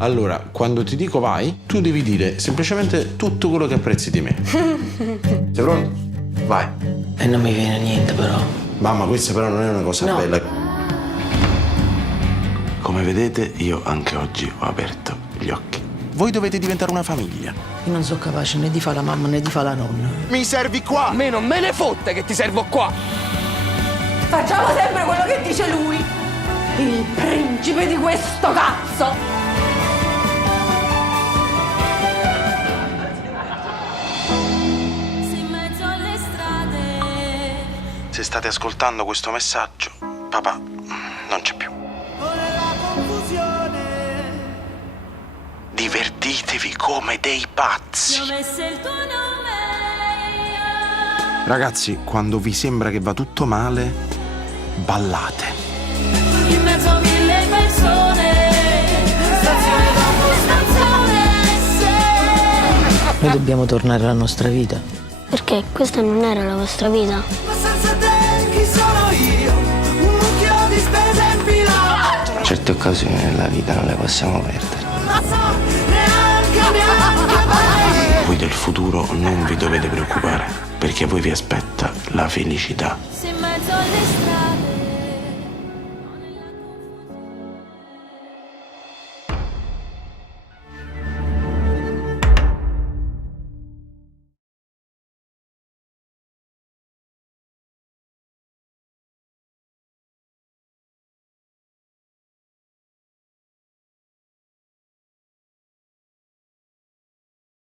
Allora, quando ti dico vai, tu devi dire semplicemente tutto quello che apprezzi di me. Sei pronto? Vai. E non mi viene niente però. Mamma, questa però non è una cosa No. bella. Come vedete, io anche oggi ho aperto gli occhi. Voi dovete diventare una famiglia. Io non sono capace né di fare la mamma né di fare la nonna. Mi servi qua! A me non me ne fotte che ti servo qua! Facciamo sempre quello che dice lui, il principe di questo cazzo! Se state ascoltando questo messaggio, papà non c'è più. Divertitevi come dei pazzi. Ragazzi, quando vi sembra che va tutto male, ballate. In mezzo a mille persone, stazione dopo stazione, Noi dobbiamo tornare alla nostra vita. Perché questa non era la vostra vita. ma senza te chi sono io? Un mucchio di spese in fila. Certe occasioni nella vita non le possiamo perdere. Ma so neanche mai. Voi del futuro non vi dovete preoccupare, perché a voi vi aspetta la felicità. Se in mezzo alle strade